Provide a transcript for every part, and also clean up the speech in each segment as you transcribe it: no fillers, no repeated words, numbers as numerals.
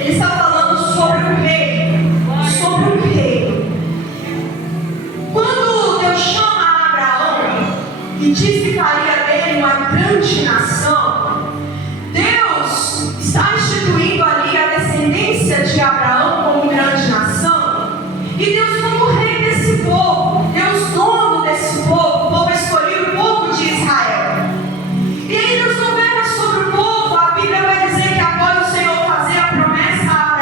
Ele está falando sobre o reino. Sobre o reino. Quando Deus chama Abraão e diz que faria dele uma grande nação, Deus está instituindo ali a descendência de Abraão como grande nação, e Deus como rei desse povo, Deus dono desse povo, o povo escolhido, o povo de Israel. E aí Deus não versa sobre o povo. A Bíblia vai dizer que após o Senhor fazer a promessa a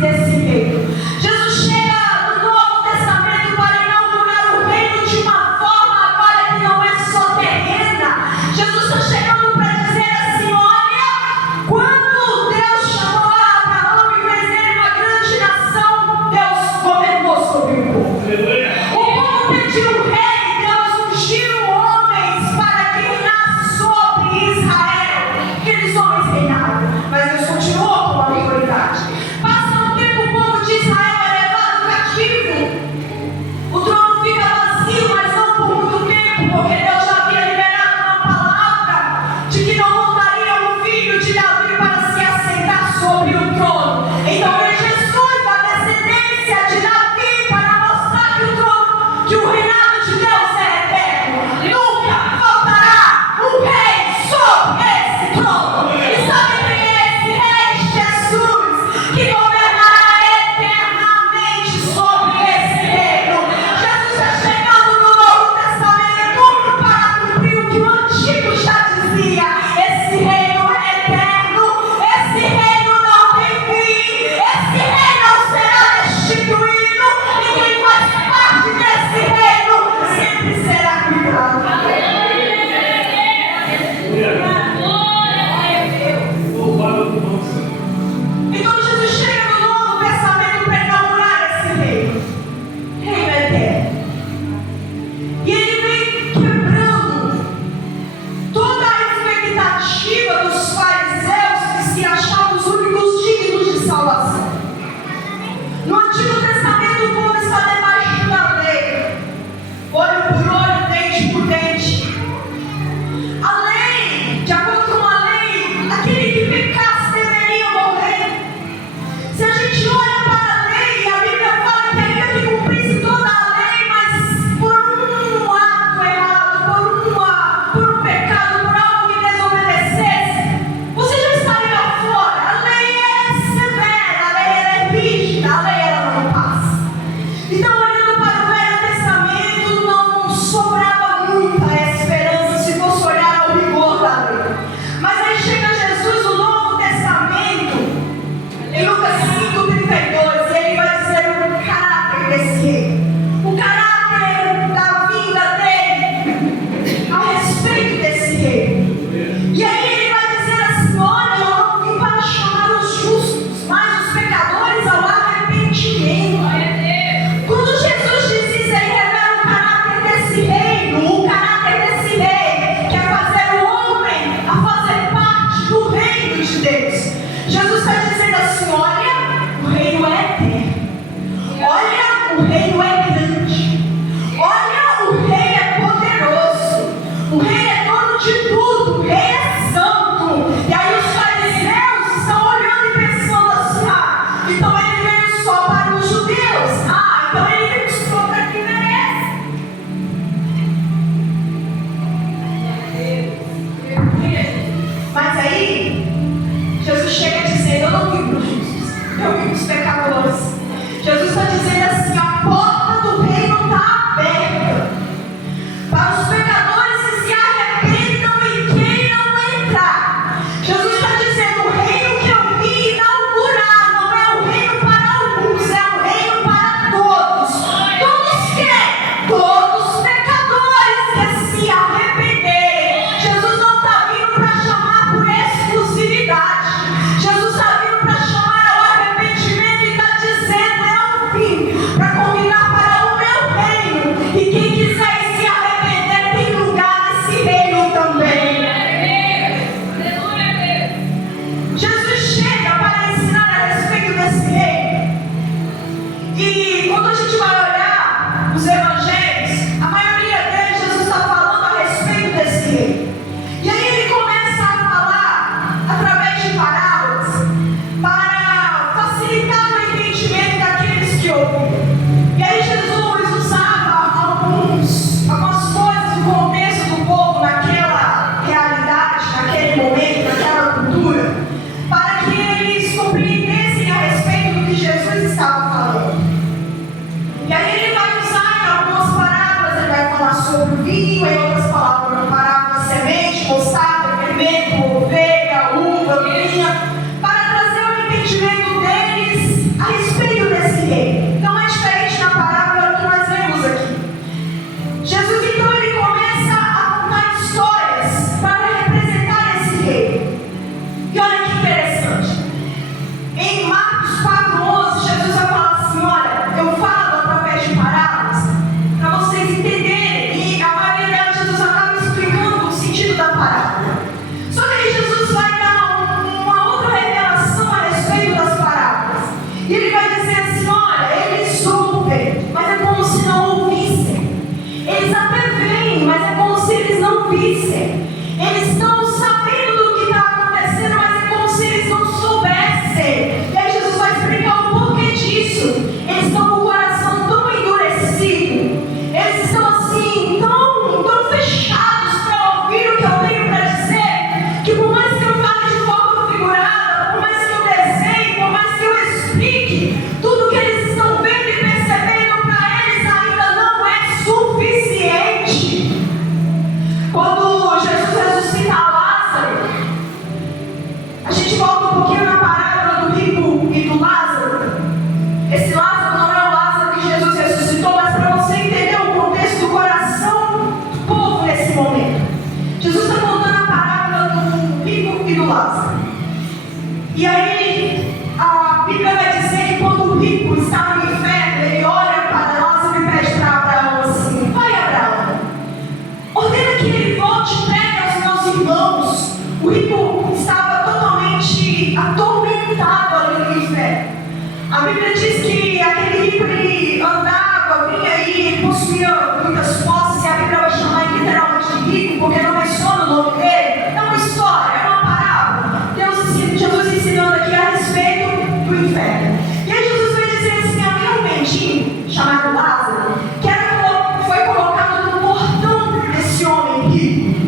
desse reino. Jesus chega no Novo Testamento para inaugurar o reino de uma forma agora que não é só terrena. Jesus está chegando para dizer assim: olha, quando Deus chamou Abraão e fez dele uma grande nação, Deus governou sobre o povo. O povo pediu um rei, Deus ungiu homens para que reinasse sobre Israel. Aqueles homens reinaram, mas Deus continuou com a autoridade. Passa um tempo, o povo de Israel é levado cativo. O trono fica vazio, mas não por muito tempo, porque Deus já havia liberado uma palavra de que não voltaria um filho de Davi para se assentar sobre o trono. Então é Jesus, a descendência de Davi, para mostrar que o trono, que o reinado de Deus é eterno. Nunca faltará um rei sobre esse trono. E sabe quem é esse rei? Jesus, que governará eternamente sobre esse reino. Jesus está chegando no Novo Testamento para cumprir o que o Antigo já dizia: esse reino é eterno, esse reino não tem fim, esse reino será destituído, e quem faz parte desse reino sempre será cuidado. Então Jesus chega no Novo Testamento para inaugurar esse reino eterno. E ele vem quebrando toda a expectativa dos fariseus que se achavam os únicos dignos de salvação. No Antigo Testamento o povo está debaixo da lei, olho por olho, dente por dente. A lei, de acordo com a lei, aquele que pecasse deveria morrer. Se a gente olha para a lei, a Bíblia fala que ainda que cumprisse toda a lei, mas por um ato errado, por um pecado, por algo que desobedecesse, você já estaria fora. A lei é severa, a lei é rígida, a lei ela não passa. Então, olhando para o Velho Testamento, não sobrava muita esperança se fosse olhar ao rigor da lei. Mas aí chega Jesus no Novo Testamento, em Lucas 5:32, ele vai dizer o caráter desse rei, o caráter da vida dele a respeito desse rei. E aí ele vai dizer assim: olha, eu não vim para chamar os justos, mas os pecadores ao arrependimento. Quando Jesus diz isso, ele revela o caráter desse reino, o caráter desse rei, que é fazer o homem a fazer parte do reino de Deus. Jesus está dizendo assim: olha, o reino é eterno, olha, o reino é grande, olha, o rei é poderoso, o rei é dono de tudo, o rei é santo. E aí os fariseus estão olhando e pensando assim: ah, então ele veio só para os judeus, então ele veio só para quem merece. Mas aí Jesus chega dizendo: eu não vim para os justos, eu vim para os pecadores. Jesus está dizendo assim: a porta do reino está aberta para os pecadores que se arrependam e queiram entrar. Jesus está dizendo: o reino que eu vim inaugurar não é o reino para alguns, é o reino para todos. Todos quem? Todos os pecadores que se arrependerem. Jesus não está vindo para chamar por exclusividade. Jesus está vindo para chamar ao arrependimento e está dizendo: eu vim para convidar para o meu reino. E quem quiser se arrepender tem lugar nesse reino também. Jesus chega para ensinar a respeito desse reino. E quando a gente vai olhar os evangelhos, a maioria deles Jesus está falando a respeito desse reino. E aí ele começa a falar através de parábolas para facilitar o entendimento daqueles que ouvem. E aí Jesus usava algumas coisas do contexto do povo naquela realidade, naquele momento, naquela cultura, para que eles compreendessem a respeito do que Jesus estava falando. E aí ele vai usar em algumas parábolas, ele vai falar sobre o vinho, em outras parábolas, semente, mostarda, fermento, ovelha, uva, vinha, para trazer o entendimento deles veem, mas é como se eles não vissem. Eles estão sabendo do que está acontecendo, mas é como se eles não soubessem. E aí Jesus vai explicar o porquê disso. Eles estão com o coração tão endurecido, eles estão assim, tão fechados para ouvir o que eu tenho para dizer, que por mais que eu fale de forma figurada, por mais que eu desenhe, por mais que eu explique, tudo que eles estão vendo e percebendo para eles ainda não é suficiente. Quando Jesus ressuscita Lázaro, a gente volta um pouquinho na parábola do rico e do Lázaro. Esse Lázaro não é o Lázaro que Jesus ressuscitou, mas para você entender o contexto do coração do povo nesse momento. Jesus está contando a parábola do rico e do Lázaro. E aí a Bíblia vai dizer que quando o rico está no inferno, ele olha para Lázaro e pede para Abraão assim: vai, Abraão, ordena que ele volte e pregue aos meus irmãos. O rico estava totalmente atormentado ali no inferno. A Bíblia diz que aquele rico, ele andava, vinha aí, ele possuía muitas posses, e a Bíblia vai chamar ele literalmente de rico, porque não menciona o nome dele. É uma história, é uma parábola. Jesus ensinando aqui a respeito do inferno. E aí Jesus vai dizer assim: havia um mendigo chamado Lázaro, que foi colocado no portão desse homem rico.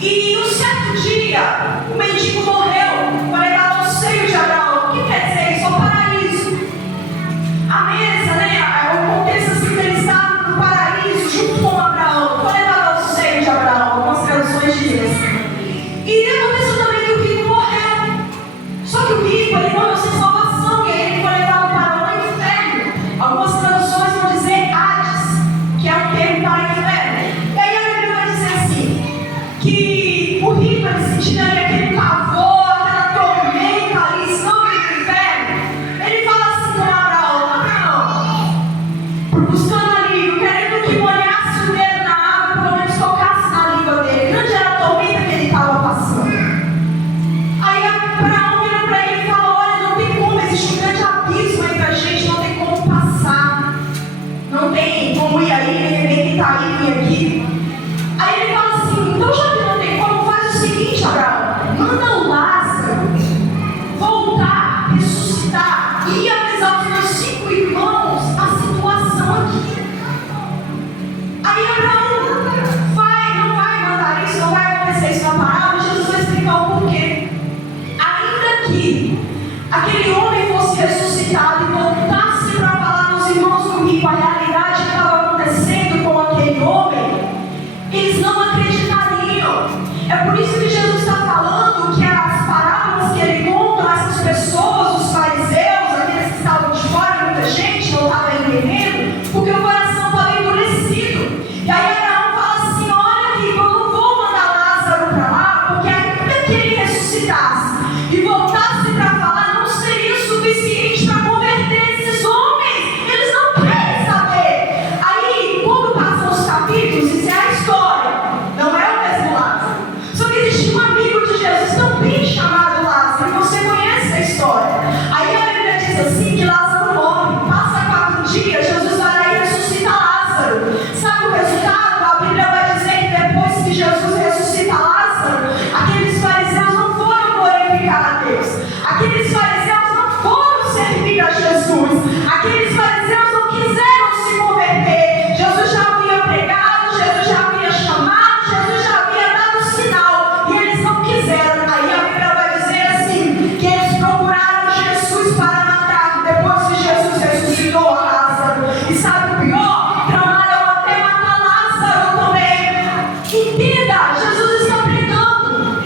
E um certo dia, o mendigo morreu, foi levado ao seio de Abraão. O que quer dizer isso? Ao paraíso. A mesa, né? O contexto assim que ele está no paraíso, junto com Abraão. Foi levado ao seio de Abraão, algumas traduções dizem assim. E aconteceu também que o rico morreu. Só que o rico, ele morreu sem salvação, e aí ele foi levado para o inferno. Algumas traduções vão dizer Hades, que é um termo para o inferno. E aí a Bíblia vai dizer assim, que o rico, ele sentindo ali aquele pavor, aquela tormenta ali, estando no inferno, ele fala assim com Abraão: buscando alívio, querendo que molhasse o dedo na água, pelo menos tocasse na língua dele. Grande era a tormenta que ele estava passando. Aí Abraão vira para ele e fala: olha, não tem como, existe um grande abismo entre a gente, não tem como passar, não tem como ir aí, nem quem está aí, vir aqui. Aí ele fala assim: então já que não tem como, faz o seguinte, Abraão, manda o Lázaro voltar, ressuscitar e avisar os meus 5 irmãos a situação aqui. Aí Abraão não vai mandar isso, não vai acontecer isso na parábola. Jesus vai explicar o porquê. Ainda que aquele homem fosse ressuscitado e voltasse para falar nos irmãos do rico a realidade que estava acontecendo com aquele homem, eles não acreditariam. É por isso que Jesus está falando que as parábolas que ele conta a essas pessoas, os fariseus, aqueles que estavam de fora, muita gente não estava entendendo, porque o coração estava endurecido. E aí Abraão fala assim: olha, rico, eu não vou mandar Lázaro para lá, porque ainda que ele ressuscitasse e voltasse para falar, não seria suficiente para converter esses homens. Eles não querem saber. Aí, quando passam os capítulos, isso é a história, não é o mesmo Lázaro. Só que existe um amigo de Jesus também chamado Lázaro, e você conhece a história. Aí a Bíblia diz assim que Lázaro morre, passa 4 dias, Jesus vai lá e ressuscita Lázaro. Sabe o resultado? A Bíblia vai dizer que depois que Jesus ressuscita Lázaro, aqueles fariseus não foram glorificar a Deus, aqueles fariseus não foram servir a Jesus, aqueles fariseus não quiseram se converter. Jesus já havia pregado, Jesus já havia chamado, Jesus já havia dado sinal, e eles não quiseram. Aí a Bíblia vai dizer assim, que eles procuraram Jesus para matar, depois que Jesus ressuscitou a Lázaro. E sabe o pior? Tramaram até matar Lázaro também. Entenda, Jesus está pregando,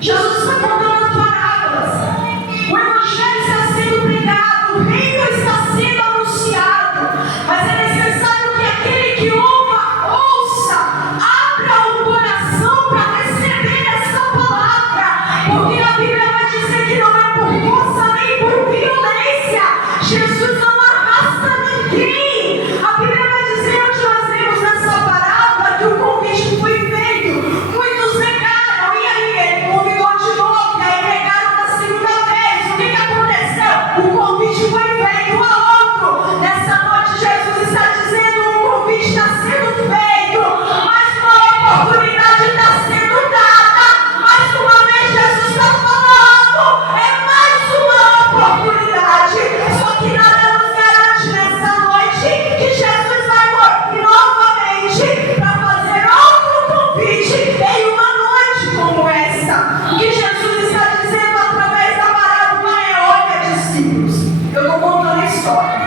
Jesus está contando as parábolas, o Evangelho está sendo pregado, o reino está sendo anunciado, mas é necessário que aquele que ouça, abra o coração para receber essa palavra, porque a Bíblia vai dizer que não é por força nem por violência. Jesus não arrasta ninguém. A Bíblia vai dizer, onde nós lemos nessa parábola, que o convite foi feito, muitos negaram, e aí ele convidou de novo, e aí negaram da segunda vez. O que aconteceu? O convite foi feito a outro. Nessa noite Jesus está dizendo: o convite está sendo feito Eu estou contando a história.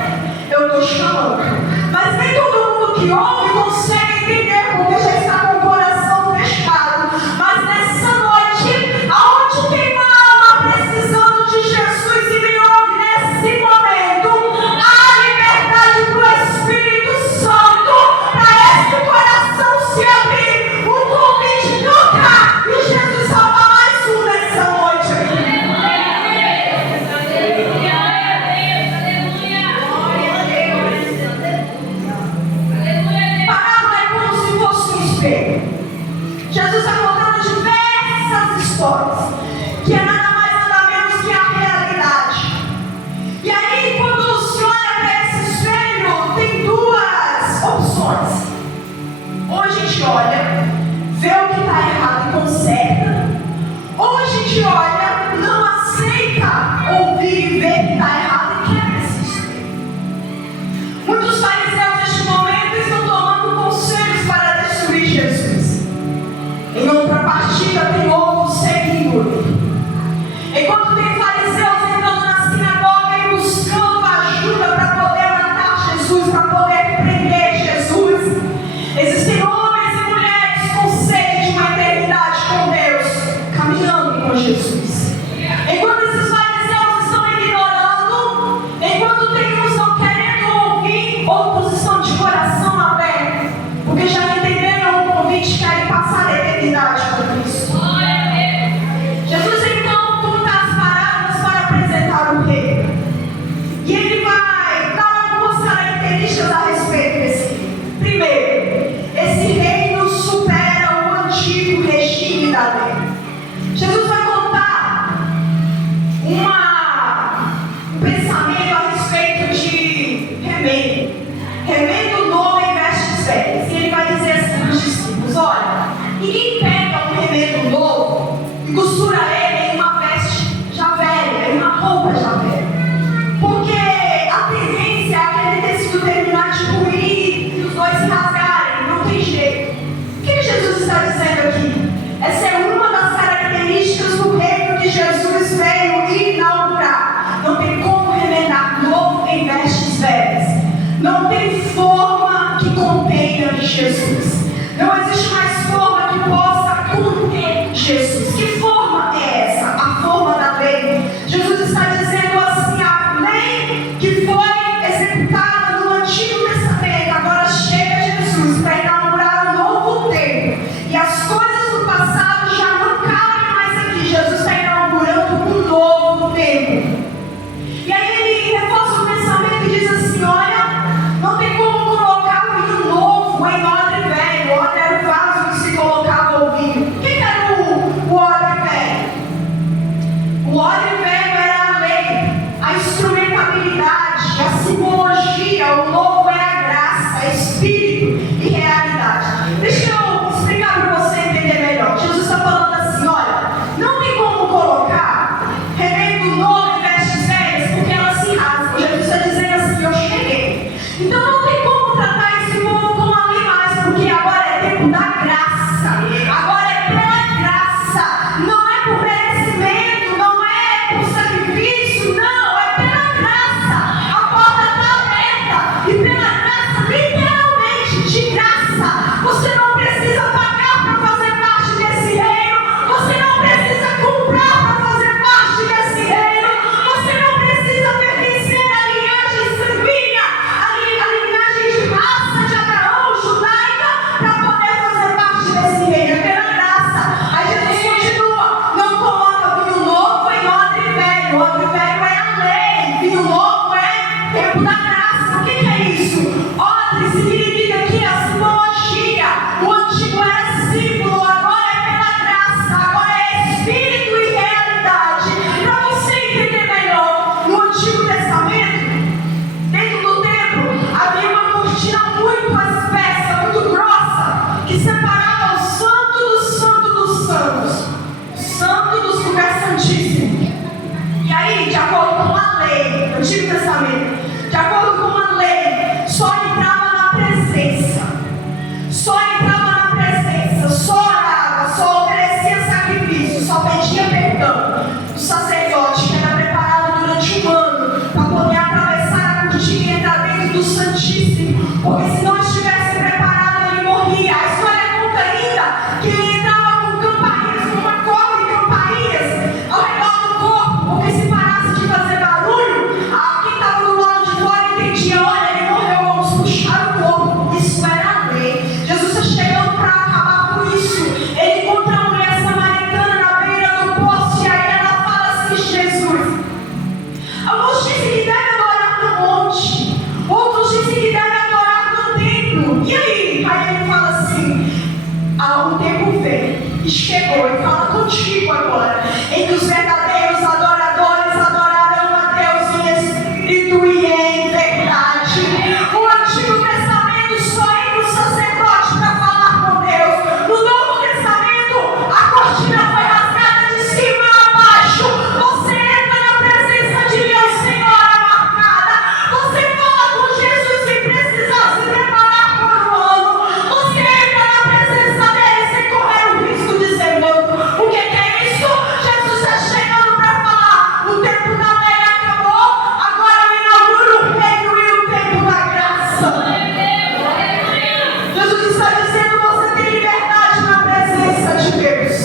Eu estou chamando. Mas nem todo mundo que ouve consegue entender, porque já está com o coração fechado. Mas nessa noite, aonde tem uma alma precisando de Jesus e me ouve nesse momento, há liberdade para o Espírito Santo, para esse coração se abrir, o convite tocar e Jesus salvar mais um nessa noite aqui. Jesus está contando diversas histórias, que é nada mais nada menos que a realidade. E aí, quando se olha para esse espelho, tem duas opções. Ou a gente olha, vê o que está errado e conserta, ou a gente olha, não aceita ouvir e ver que está errado e quebra esse espelho. Muitos fariseus neste momento estão tomando conselhos para destruir Jesus. Em contrapartida, tem outros seguindo. Enquanto tem fariseus entrando na sinagoga e buscando ajuda para poder matar Jesus, para poder prender Jesus, existem homens e mulheres com sede de uma eternidade com Deus, caminhando com Jesus. Enquanto esses fariseus estão ignorando, enquanto tem uns não querendo ouvir, outros estão de coração aberto, porque já entenderam o convite que querem passar a eternidade com Cristo. Jesus então conta as parábolas para apresentar o reino. E ele vai dar algumas características a respeito desse reino. Primeiro, esse reino supera o antigo regime da lei. Jesus vai contar um pensamento a respeito de remendo. Remendo novo em vestes velhas. E ele vai dizer assim para os discípulos: olha, ninguém pega um remendo novo e costura ele em uma veste já velha, em uma roupa já velha. Porque a tendência é aquele tecido terminar de ruir e os dois se rasgarem, não tem jeito. O que Jesus está dizendo aqui? Essa é uma das características do reino que Jesus veio inaugurar. Não tem como remendar novo em vestes velhas. Não tem forma que contenha Jesus. Não existe mais forma que possa conter Jesus. Que forma é essa? A forma da lei. Jesus está dizendo assim: a lei que foi executada no Antigo Testamento agora chega Jesus para inaugurar um novo tempo. E as coisas do passado já não cabem mais aqui. Jesus está inaugurando um novo tempo. E aí ele reforça o pensamento e diz assim: olha, não tem como colocar o vinho novo em odre velho. O odre era o vaso que se colocava o vinho. O que era o odre velho? O odre velho era a lei, a instrumentabilidade, a simbologia. O novo é a graça, espírito e realidade. Deixa eu explicar para você entender melhor. Jesus está falando assim: olha, não tem como colocar remendo novo em vestes velhas, porque elas se rasgam. Jesus está dizendo assim: eu cheguei. Então não tem como tratar esse povo como animais, porque agora é tempo da graça. Agora é pela graça. Não é por merecimento, não é por sacrifício, não. É pela graça. A porta está aberta. E pela graça, literalmente, de graça. Você não precisa pagar para fazer parte desse reino. Você não precisa comprar para fazer parte desse reino. Você não precisa pertencer à linhagem sanguínea, a linhagem de raça de Abraão, judaica, para poder fazer parte desse reino. É pela graça. Aí Jesus continua: não coloca vinho novo em odre velho. O odre velho é a lei, vinho novo é tempo da graça. O que é isso? Odre significa que a simbologia. O antigo era símbolo, agora é pela graça, agora é espírito e realidade. Para você entender melhor, no Antigo Testamento, dentro do templo, havia uma cortina muito espessa, muito grossa, que separava o santo do santo dos santos, o santo dos lugares santíssimos. E aí, de acordo com a lei do Antigo Testamento, de acordo com a lei, só entrava na presença, só orava, só oferecia sacrifício, só pedia perdão. O sacerdote, que era preparado durante um ano para poder do Santíssimo, porque se não estivesse preparado, ele morria. A história conta ainda que ele entrava com campainhas, com uma corda e campainhas ao redor do corpo, porque se parasse de fazer barulho, quem estava do lado de fora entendia: olha, ele morreu, vamos puxar o corpo. Isso era a lei. Jesus está chegando para acabar com isso. Ele encontra a mulher samaritana na beira do poço, e aí ela fala assim: Jesus, alguns dizem que deve adorar no monte, outros dizem que deve adorar no templo. E aí? Aí ele fala assim: o tempo veio e chegou, e fala contigo agora, em que os verdadeiros adoradores adorarão a Deus em espírito e em verdade. O Antigo Testamento só entra o sacerdote para falar com Deus. No Novo Testamento, a cortina foi rasgada de cima a baixo. Você entra na presença de Deus sem hora marcada. Você fala com Jesus sem precisar se preparar para o ano. Você entra na presença dele sem correr o risco de ser morto. O que é isso? Jesus está chegando para falar: o tempo da lei acabou, agora eu inauguro o reino e o tempo da graça. Jesus está dizendo: você tem liberdade na presença de Deus.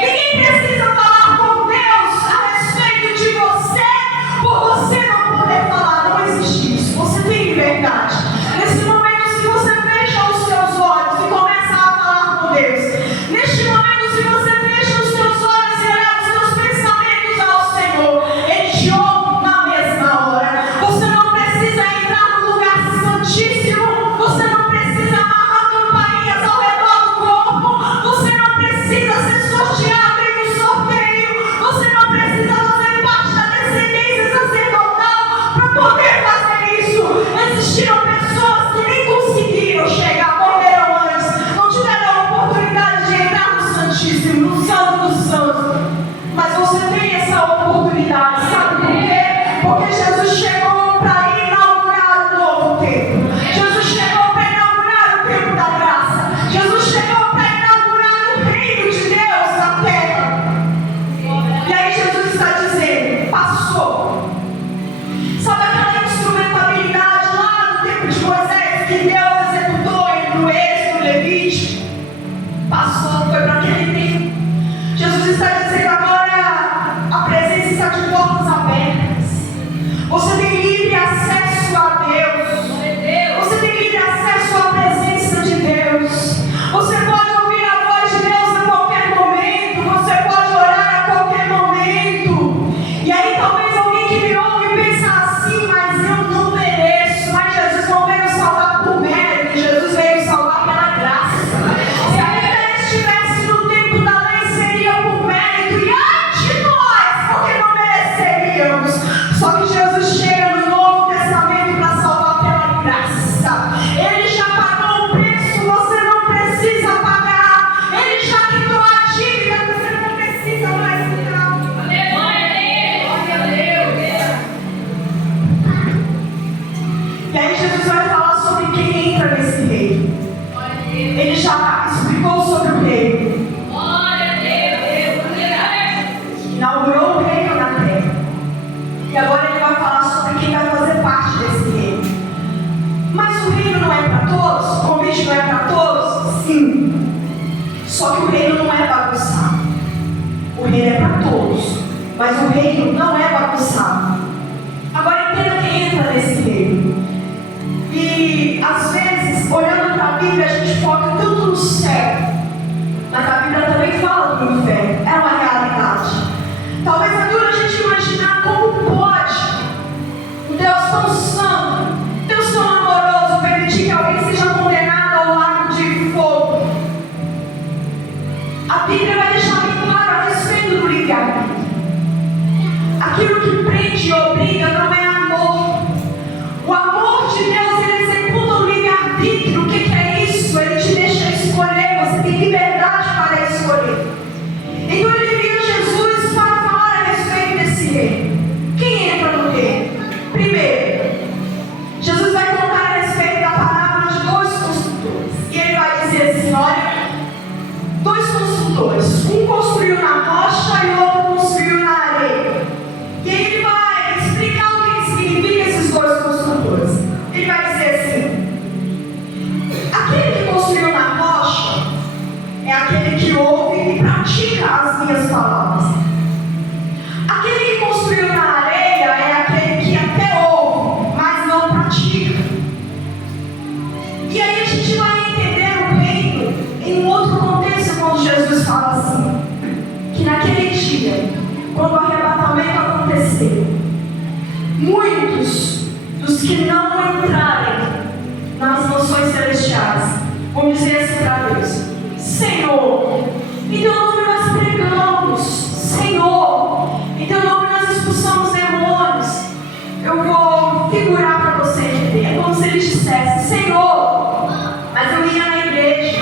Ninguém precisa falar com Deus a respeito de você, por você não poder falar. Não existe isso. Você tem liberdade. Nesse momento, se você fecha os seus olhos e começa a falar com Deus, neste momento, se você fecha os seus olhos e eleva os seus pensamentos ao Senhor, Ele te ouve na mesma hora. Você não precisa entrar no lugar santíssimo. Você não precisa amarrar campainhas ao redor do corpo. Você não precisa ser sorteado em um sorteio. Você não precisa fazer parte da descendência sacerdotal para poder fazer isso. Existiram pessoas que nem conseguiram chegar, morreram antes, não tiveram a oportunidade de entrar no Santíssimo, no Santo dos Santos. Mas você tem essa oportunidade, sabe por quê? Porque Jesus chegou para inaugurar um novo tempo. Jesus chegou para inaugurar o tempo da graça. Jesus chegou para inaugurar o reino de Deus na terra. E aí Jesus está dizendo: passou. Sabe aquela instrumentabilidade lá no tempo de Moisés que Deus executou entre o Êxodo e o Levítico? Passou, foi para aquele tempo. Jesus está dizendo agora: a presença está de portas abertas. Você tem livre acesso a Deus. Você tem livre acesso à presença de Deus. Você pode ouvir a voz de Deus a qualquer momento. Você pode orar a qualquer momento. E aí talvez alguém que me ouve pensa assim: mas eu não mereço. Mas Jesus não veio salvar por mérito. Jesus veio salvar pela graça. Se a Bíblia estivesse no tempo da lei, seria por mérito. E ai de nós, porque não mereceríamos. Só que Jesus chega no Novo Testamento para salvar pela graça. Ele já pagou o preço, você não precisa pagar. Ele já quitou a dívida, você não precisa mais quitar. Glória a Deus. E aí Jesus vai falar sobre quem entra nesse reino. Ele já explicou sobre o reino. Inaugurou o reino na terra. E agora ele vai falar sobre quem vai fazer parte desse reino. Mas o reino não é para todos? O convite não é para todos? Sim. Só que o reino não é bagunçado. O reino é para todos. Mas o reino não é bagunçado. Agora entenda quem entra nesse reino. E às vezes, olhando para a Bíblia, a gente foca tanto no céu. Mas a Bíblia também fala do inferno. É uma realidade. Talvez é duro a gente imaginar como pode um Deus tão santo, Deus tão amoroso, permitir que alguém seja condenado ao lago de fogo. A Bíblia vai deixar bem claro a respeito do livre-arbítrio. Aquilo que prende e obriga não é amor. O amor de Deus, ele executa o livre-arbítrio. O que é isso? Ele te deixa escolher, você tem liberdade para escolher. Então ele envia Jesus para falar a respeito desse reino. Quem entra no reino? Primeiro, Jesus vai contar a respeito da parábola de dois construtores. E ele vai dizer assim: olha, dois construtores, um construiu na rocha e o outro construiu na areia. E aí ele vai explicar o que muitos dos que não entrarem nas mansões celestiais vão dizer assim para Deus: Senhor, em teu nome nós pregamos, Senhor, em teu nome nós expulsamos demônios. Eu vou figurar para você entender. É como se eles dissessem: Senhor, mas eu ia na igreja.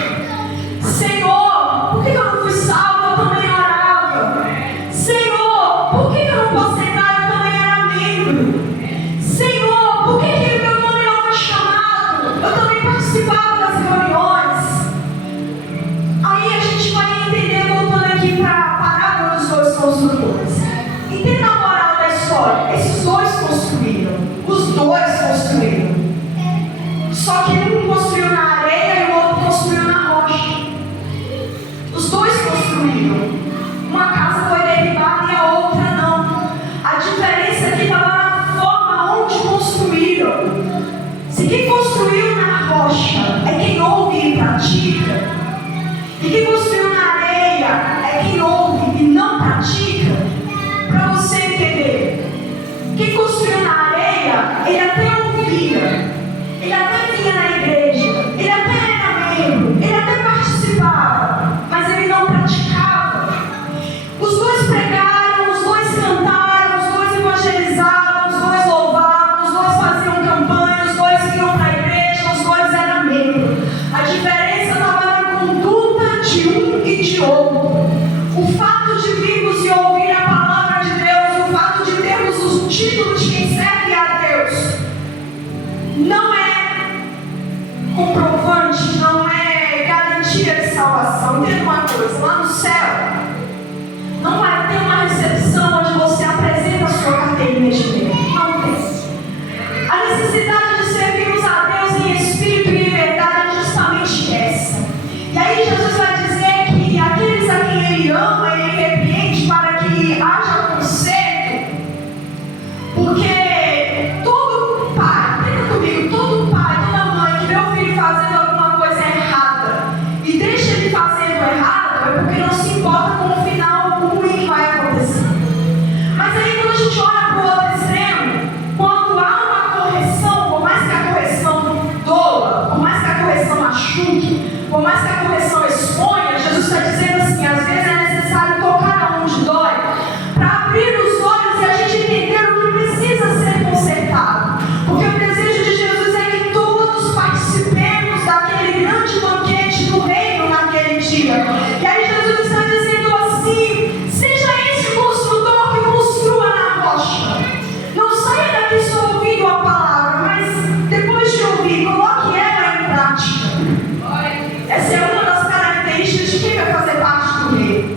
Senhor, por que eu não fui salvo? Eu também orava. Senhor, por que eu não posso entrar? Eu também era membro. Senhor, por que meu nome não foi chamado? Eu também participava das reuniões. Aí a gente vai entender, voltando aqui para a parábola dos dois construtores. Entenda a moral da história. Esses dois construíram. Os dois construíram. Só que um construiu na areia e o outro construiu na rocha. Os dois construíram. Uma casa foi derribada e a outra não. A diferença aqui estava na forma onde construíram. Se quem construiu na rocha é quem ouve e pratica, e quem construiu na areia é quem ouve e não pratica, para você entender, quem construiu na areia, ele até ouvia, ele até vinha na igreja, ele até era membro, ele até participava, mas ele não praticava. Os dois pregaram, os dois cantaram, os dois evangelizavam, os dois louvavam, os dois faziam campanha, os dois iam para a igreja, os dois eram membros. A diferença estava na conduta de um e de outro. O fato de virmos e ouvir a palavra de Deus, o fato de termos o título de quem serve a Deus, não é comprovante, não é garantia de salvação. Entenda uma coisa: lá no céu não vai ter uma recepção onde você apresenta a sua carteirinha de membro. Não tem. A necessidade de servirmos a Deus em espírito e em verdade é justamente essa. E aí Jesus vai dizer que aqueles a quem Ele ama, Ele repreende para que haja conserto. Porque todo pai, entenda comigo, todo pai, toda mãe que vê o filho fazendo alguma coisa errada e deixa ele fazendo errado, é porque não se importa com o final ruim que vai acontecer. Mas aí quando a gente olha para o outro extremo, quando há uma correção, por mais que a correção doa, por mais que a correção machuque, por mais que a correção exponha, Jesus está dizendo assim: às vezes é necessário tocar onde dói, para abrir os olhos e a gente entender o que precisa ser consertado. Porque o desejo de Jesus é que todos participemos daquele grande banquete do reino naquele dia. E aí Jesus está dizendo assim: seja esse construtor que construa na rocha. Não saia daqui só ouvindo a palavra, mas depois de ouvir, coloque ela em prática. Essa é uma das características de quem vai fazer parte do reino.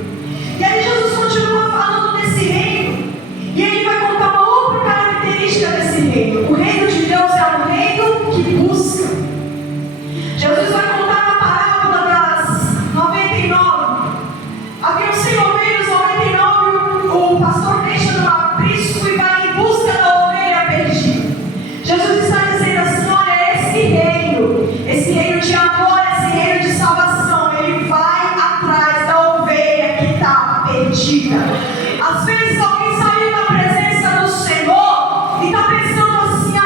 E aí Jesus continua falando desse reino, e ele vai contar uma outra característica desse reino. O reino de Deus é um reino que busca. Jesus vai contar a parábola das 99. Haviam 100 ovelhas, 99 o pastor deixa no aprisco e vai em busca da ovelha perdida. Jesus está dizendo assim: olha, esse reino de amor, esse reino de salvação, ele vai atrás da ovelha que está perdida. Às vezes alguém saiu da presença do Senhor e está pensando assim: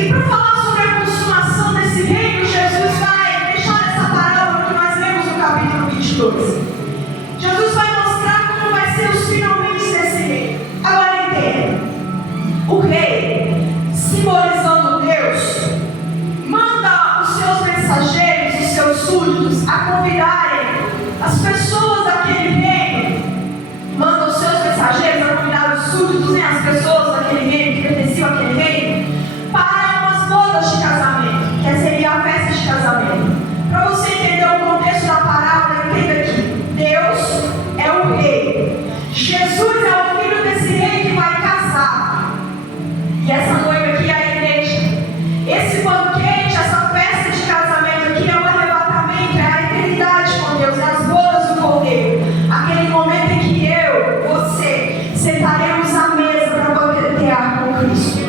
E para falar sobre a consumação desse reino, Jesus vai deixar essa parábola que nós lemos no capítulo 22. Jesus vai mostrar como vai ser os finalmente desse reino. Agora entenda, o rei, simbolizando Deus, manda os seus mensageiros, os seus súditos, a convidarem as pessoas daquele reino, manda os seus mensageiros a convidar os súditos, as pessoas daquele reino, que pertenciam àquele reino, para umas bodas de casamento, que seria a festa de casamento. Para você entender o contexto da parábola, entenda aqui: Deus é o rei, Jesus é o filho desse rei que vai casar, e essa noiva aqui é a igreja. Esse banquete, essa festa de casamento aqui é o arrebatamento, é a eternidade com Deus, é as bodas do Cordeiro, aquele momento em que eu, você, sentaremos à mesa para banquetear com Cristo.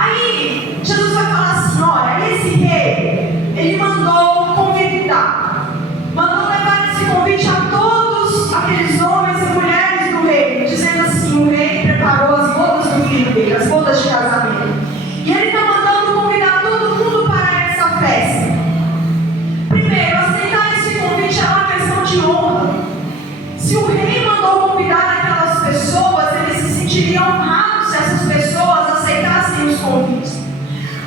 Aí Jesus vai falar assim: olha, esse rei, ele mandou convidar, mandou levar esse convite a todos aqueles homens e mulheres do reino, dizendo assim: o rei preparou as bodas do filho dele, as bodas de casamento, e ele está mandando convidar todo mundo para essa festa. Primeiro, aceitar esse convite é uma questão de honra. Se o rei mandou convidar aquelas pessoas, eles se sentiriam honrados se essas pessoas aceitassem os convites.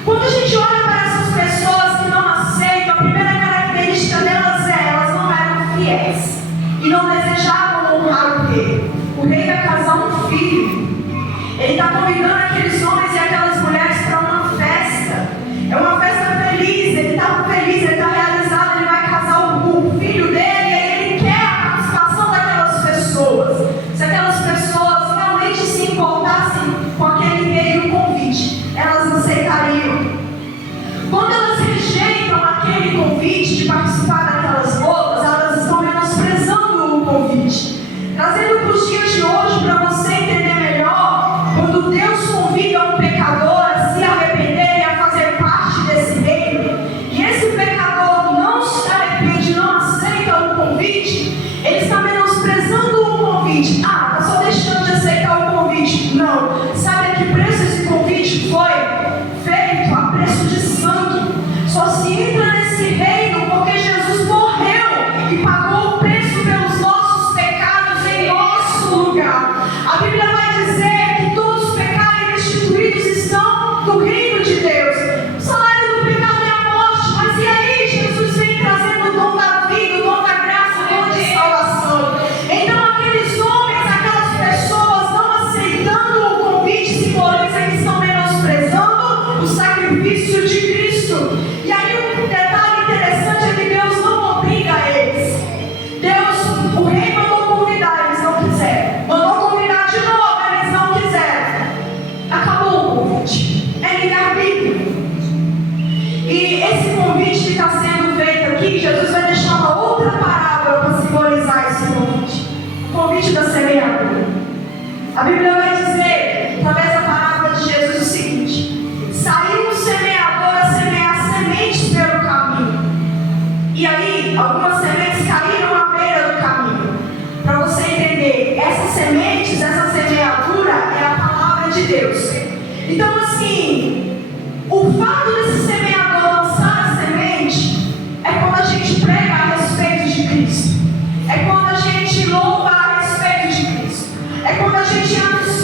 Quando a gente olha para essas pessoas que não aceitam, a primeira característica delas é: elas não eram fiéis e não desejavam honrar o rei. O rei vai casar um filho. Ele está convidando aqueles homens e aquelas mulheres para uma festa. É uma festa feliz. Ele está feliz, ele está realizado, ele vai casar o filho dele, e ele quer a participação daquelas pessoas. Se aquelas pessoas realmente se importassem com aquele rei e o convite, elas aceitariam. Quando elas rejeitam aquele convite de participar daquelas bodas, elas estão menosprezando o convite. Trazendo para os dias de hoje, para você entender melhor, quando Deus convida um pecador a se arrepender e a fazer parte desse reino, e esse pecador não se arrepende, não aceita o convite, ele está menosprezando o convite. Ah, está só deixando de aceitar o convite. Não. Sabe a que preço esse convite foi feito? A preço de sangue. Só se entra nesse reino porque Jesus morreu e pagou o preço pelos nossos pecados em nosso lugar. A Bíblia vai dizer que todos os pecados restituídos estão no reino de Deus. O salário do pecado é a morte, mas e aí? Jesus vem trazendo o dom da vida, o dom da graça, o dom de salvação. Então aqueles homens, aquelas pessoas não aceitando o convite, simboliza que estão menosprezando o sacrifício de Cristo. E aí um detalhe interessante é que Deus não obriga eles. Deus, o rei mandou convidar, eles não quiseram. Mandou convidar de novo, eles não quiseram. Acabou o convite. É livre-arbítrio. E esse convite que está sendo feito aqui, Jesus vai deixar uma outra parábola para simbolizar esse convite. O convite da semeadura. A Bíblia vai dizer, através da parábola de Jesus, o seguinte: saiu o semeador a semear sementes pelo caminho. E aí, algumas sementes caíram à beira do caminho. Para você entender, essas sementes, essa semeadura é a palavra de Deus. Então, assim, o fato desse semeador lançar a semente é quando a gente prega a respeito de Cristo. É quando a gente louva a respeito de Cristo. É quando a gente anuncia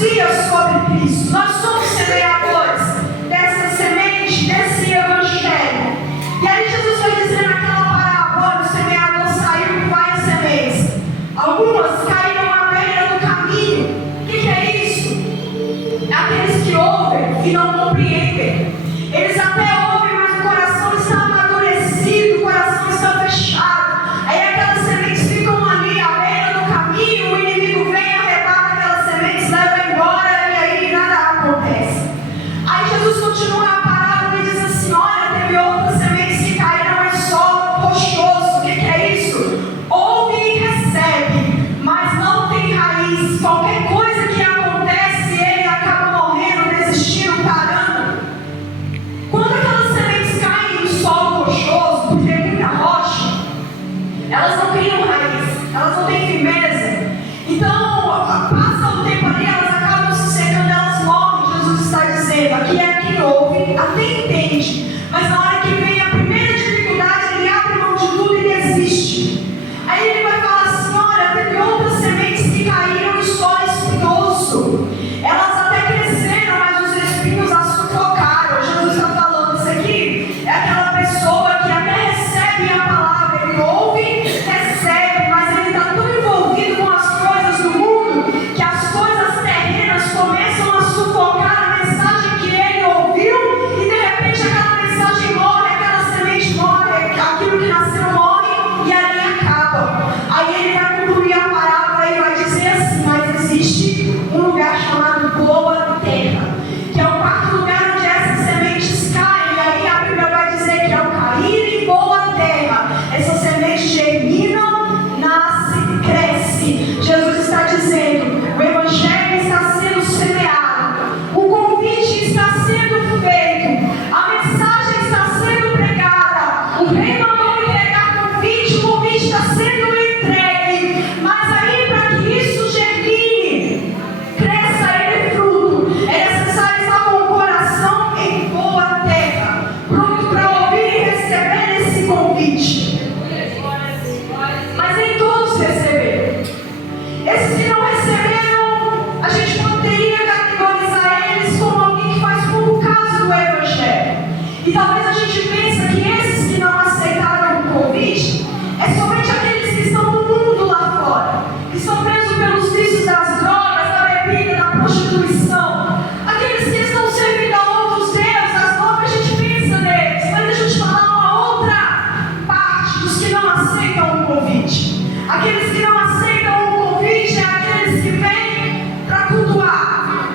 E talvez a gente pense que esses que não aceitaram o convite é somente aqueles que estão no mundo lá fora, que estão presos pelos vícios das drogas, da bebida, da prostituição, aqueles que estão servindo a outros deuses, as novas, a gente pensa neles. Mas deixa eu te falar uma outra parte dos que não aceitam o convite. Aqueles que não aceitam o convite é aqueles que vêm para cultuar,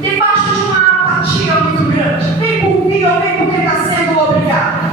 debaixo de uma apatia muito grande. Vem por mim ou vem porque está sendo obrigado.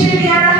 Ele era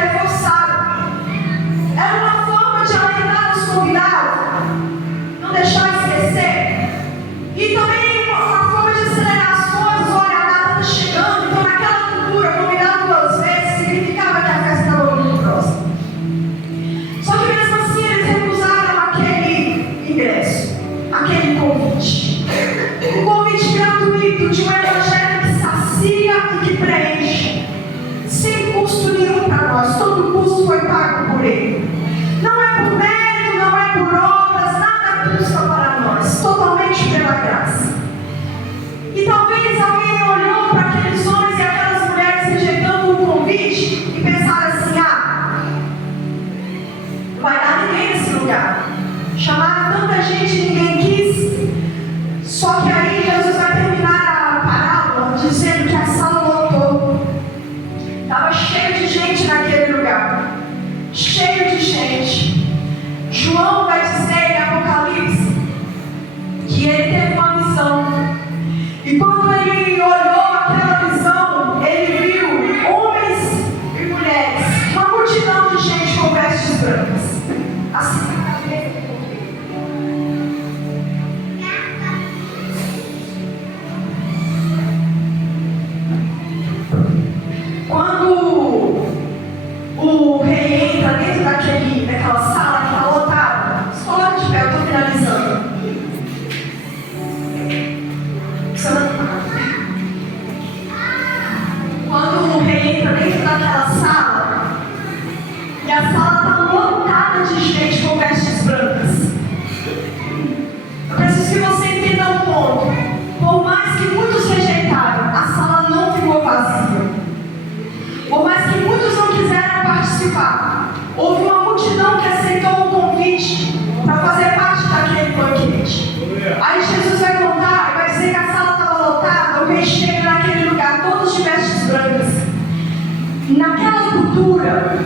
cultura,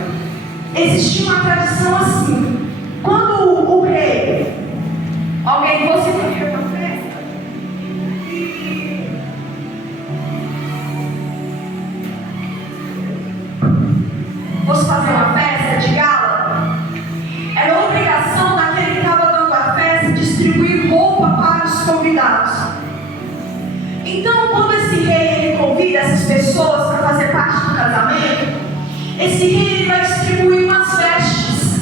existia uma tradição assim: quando o rei, alguém fosse fazer uma festa, de gala, era obrigação daquele que estava dando a festa distribuir roupa para os convidados. Então, quando esse rei ele convida essas pessoas para fazer parte do casamento, esse rei ele vai distribuir umas vestes,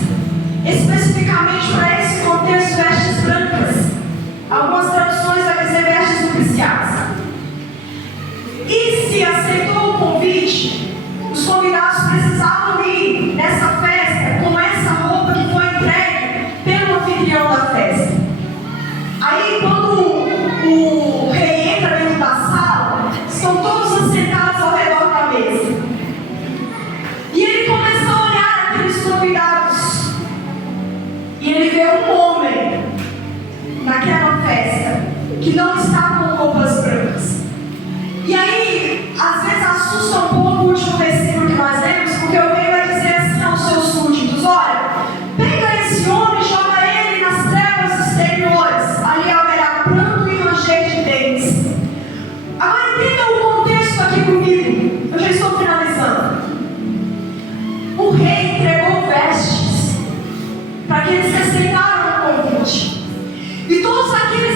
especificamente para esse contexto, vestes brancas. Algumas traduções vai dizer vestes nupciais. E se aceitou o convite, os convidados precisavam ir nessa festa com essa roupa que foi entregue pelo anfitrião da festa. Aí, quando o rei entra dentro da sala, estão todos sentados ao redor da mesa. E ele começa a olhar aqueles convidados. E ele vê um homem naquela festa que não está com roupas brancas. E aí, às vezes assusta um pouco o último versículo que nós lemos, porque o rei vai dizer assim aos seus súditos: olha, pega esse homem e joga ele nas trevas exteriores, ali haverá pranto e ranger de dentes. Agora entenda o contexto aqui comigo, eu já estou finalizando. O rei entregou vestes para aqueles que aceitaram o convite, e todos aqueles